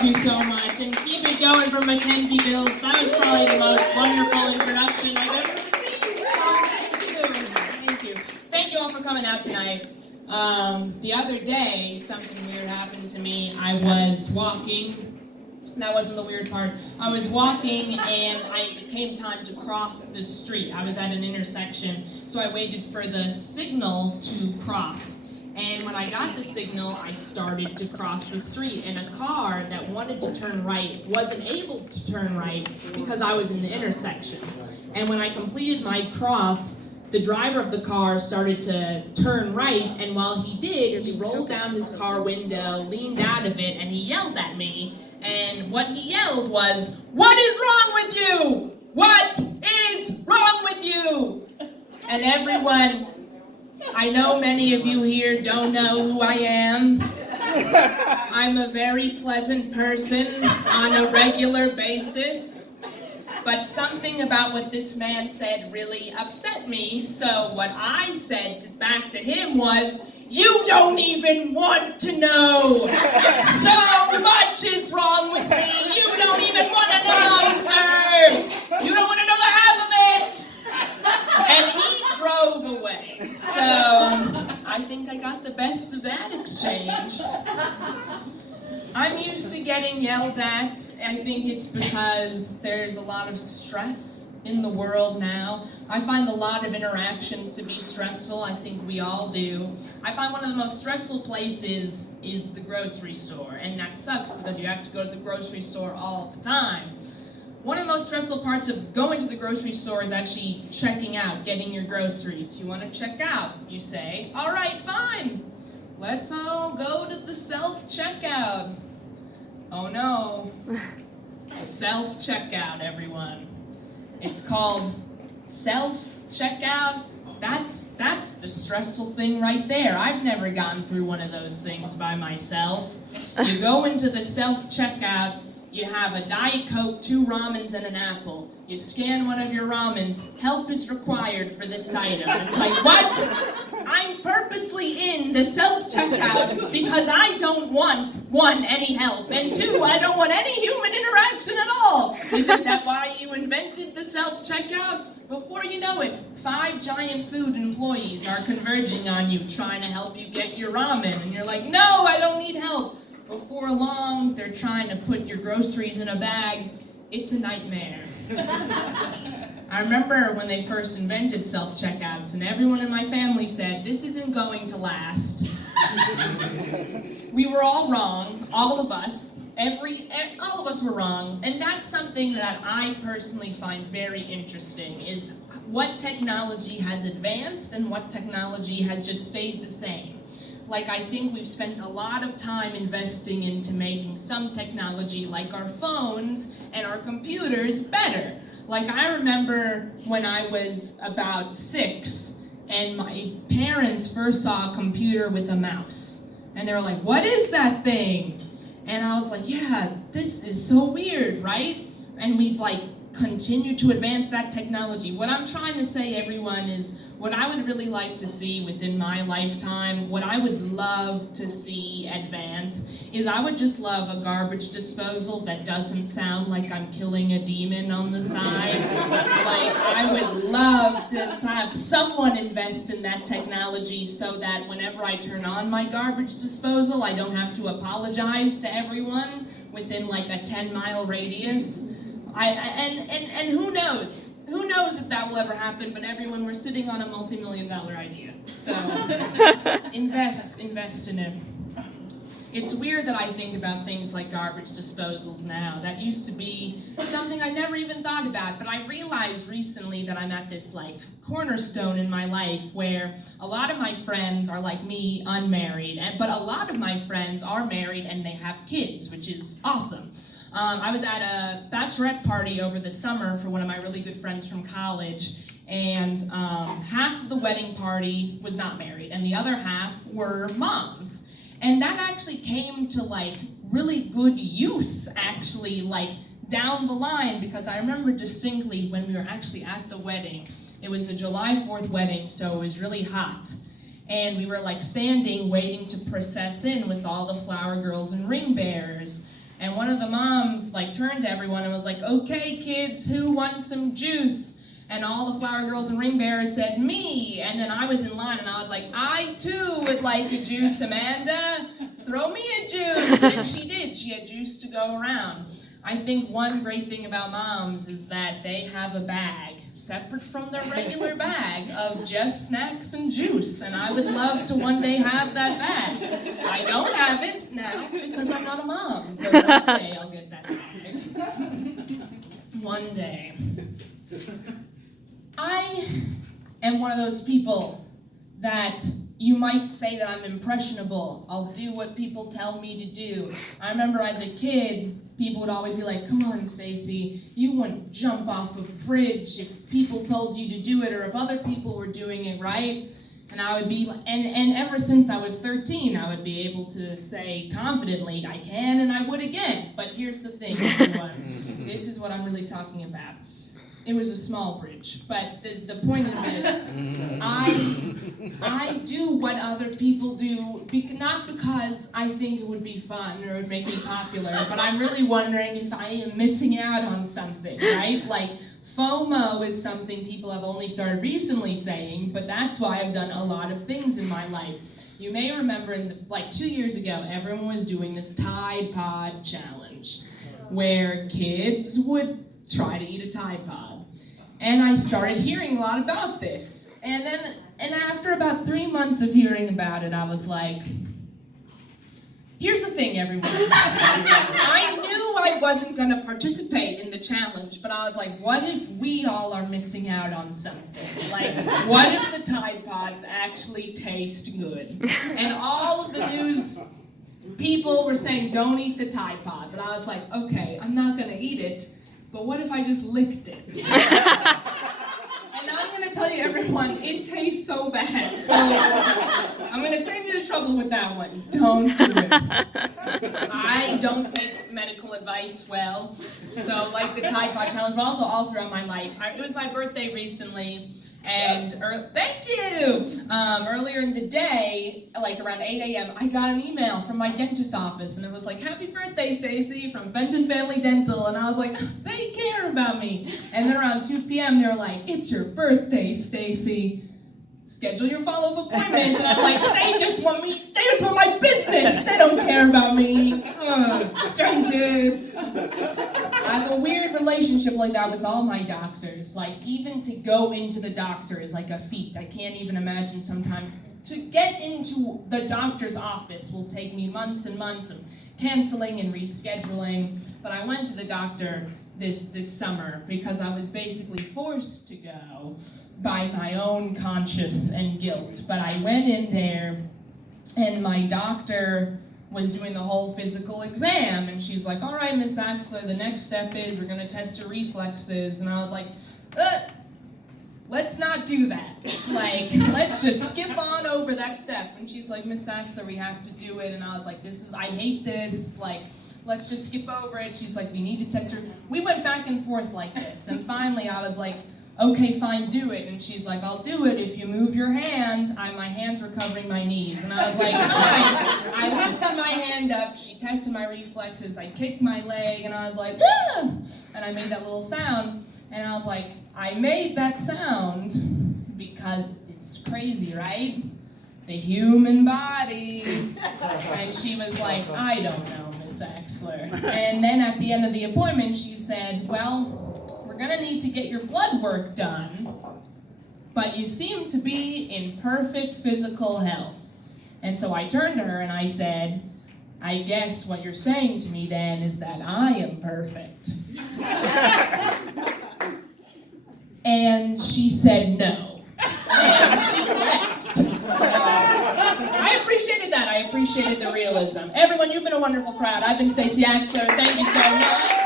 Thank you so much. And keep it going for Mackenzie Bills. That was probably the most wonderful introduction I've ever received. Thank you. Thank you all for coming out tonight. The other day, something weird happened to me. I was walking. That wasn't the weird part. I was walking and it came time to cross the street. I was at an intersection, so I waited for the signal to cross. And when I got the signal, I started to cross the street, and a car that wanted to turn right wasn't able to turn right because I was in the intersection. And when I completed my cross, the driver of the car started to turn right, and while he did, he rolled down his car window, leaned out of it, and he yelled at me. And what he yelled was, "What is wrong with you? What is wrong with you?" And everyone, I know many of you here don't know who I am. I'm a very pleasant person on a regular basis. But something about what this man said really upset me, so what I said back to him was, "You don't even want to know. So much is wrong with me. You don't even want to know, sir. You don't want to know the half of it." And he drove away. So I think I got the best of that exchange. I'm used to getting yelled at. I think it's because there's a lot of stress in the world now. I find a lot of interactions to be stressful. I think we all do. I find one of the most stressful places is the grocery store, and that sucks because you have to go to the grocery store all the time. One of the most stressful parts of going to the grocery store is actually checking out, getting your groceries. You want to check out, you say, "All right, fine. Let's all go to the self-checkout." Oh no. Self-checkout, everyone. It's called self-checkout. That's the stressful thing right there. I've never gone through one of those things by myself. You go into the self-checkout, you have a Diet Coke, 2 ramens, and an apple. You scan one of your ramens, help is required for this item. It's like, what? I'm purposely in the self-checkout because I don't want, 1, any help, and 2, I don't want any human interaction at all. Isn't that why you invented the self-checkout? Before you know it, 5 giant food employees are converging on you, trying to help you get your ramen, and you're like, "No, I don't need help." Before long, they're trying to put your groceries in a bag. It's a nightmare. I remember when they first invented self-checkouts, and everyone in my family said, "This isn't going to last." We were all wrong, all of us. All of us were wrong, and that's something that I personally find very interesting, is what technology has advanced and what technology has just stayed the same. Like, I think we've spent a lot of time investing into making some technology, like our phones and our computers, better. Like, I remember when I was about 6, and my parents first saw a computer with a mouse. And they were like, "What is that thing?" And I was like, "Yeah, this is so weird, right?" And we've, continued to advance that technology. What I'm trying to say, everyone, is what I would really like to see within my lifetime, what I would love to see advance, is I would just love a garbage disposal that doesn't sound like I'm killing a demon on the side. I would love to have someone invest in that technology so that whenever I turn on my garbage disposal, I don't have to apologize to everyone within a 10-mile radius. And who knows? Who knows if that will ever happen, but everyone, we're sitting on a multi-million-dollar idea. So, invest in it. It's weird that I think about things like garbage disposals now. That used to be something I never even thought about, but I realized recently that I'm at this cornerstone in my life where a lot of my friends are like me, unmarried, but a lot of my friends are married and they have kids, which is awesome. I was at a bachelorette party over the summer for one of my really good friends from college, and half of the wedding party was not married, and the other half were moms. And that actually came to really good use, actually, down the line, because I remember distinctly when we were actually at the wedding. It was a July 4th wedding, so it was really hot. And we were standing, waiting to process in with all the flower girls and ring bearers. And one of the moms like turned to everyone and was like, "Okay, kids, who wants some juice?" And all the flower girls and ring bearers said, "Me." And then I was in line and I was like, "I too would like a juice, Amanda. Throw me a juice." And she did. She had juice to go around. I think one great thing about moms is that they have a bag separate from their regular bag of just snacks and juice. And I would love to one day have that bag. I don't have it now because I'm not a mom. But one day I'll get that bag. One day. I am one of those people that you might say that I'm impressionable. I'll do what people tell me to do. I remember as a kid, people would always be like, "Come on, Stacy, you wouldn't jump off a bridge if people told you to do it or if other people were doing it, right?" And I would be, and ever since I was 13, I would be able to say confidently, "I can and I would again." But here's the thing, everyone. This is what I'm really talking about. It was a small bridge, but the point is this. I do what other people do, not because I think it would be fun or it would make me popular, but I'm really wondering if I am missing out on something, right? Like, FOMO is something people have only started recently saying, but that's why I've done a lot of things in my life. You may remember, like 2 years ago, everyone was doing this Tide Pod challenge, where kids would try to eat a Tide Pod. And I started hearing a lot about this. And after about 3 months of hearing about it, I was like, here's the thing, everyone. I knew I wasn't going to participate in the challenge, but I was like, what if we all are missing out on something? Like, what if the Tide Pods actually taste good? And all of the news people were saying, don't eat the Tide Pod. But I was like, okay, I'm not going to eat it. But what if I just licked it? And I'm going to tell you, everyone, it tastes so bad. So I'm going to save you the trouble with that one. Don't do it. I don't take medical advice well. So like the Tide Pod challenge, but also all throughout my life. It was my birthday recently. And thank you! Earlier in the day, like around 8 a.m., I got an email from my dentist's office, and it was like, "Happy birthday, Stacy, from Fenton Family Dental." And I was like, they care about me. And then around 2 p.m., they were like, "It's your birthday, Stacy. Schedule your follow-up appointment." And I'm like, they just want my business. They don't care about me. Dentist. I have a weird relationship like that with all my doctors. Like, even to go into the doctor is like a feat. I can't even imagine sometimes. To get into the doctor's office will take me months and months of canceling and rescheduling. But I went to the doctor this summer because I was basically forced to go by my own conscience and guilt. But I went in there, and my doctor was doing the whole physical exam, and she's like, "All right, Miss Axler, the next step is we're going to test your reflexes." And I was like, let's not do that. Like, let's just skip on over that step. And she's like, "Miss Axler, we have to do it." And I was like, I hate this. Like, let's just skip over it. She's like, "We need to test her." We went back and forth like this. And finally, I was like, "Okay, fine, do it." And she's like, "I'll do it if you move your hand." My hands were covering my knees. And I was like, fine. I lifted my hand up. She tested my reflexes. I kicked my leg. And I was like, "Ah!" And I made that little sound. And I was like, I made that sound because it's crazy, right? The human body. And she was like, "I don't know, Miss Axler." And then at the end of the appointment, she said, "Well, we're going to need to get your blood work done, but you seem to be in perfect physical health." And so I turned to her and I said, "I guess what you're saying to me then is that I am perfect." And she said no. And she left. So, I appreciated that. I appreciated the realism. Everyone, you've been a wonderful crowd. I've been Stacey Axler. Thank you so much.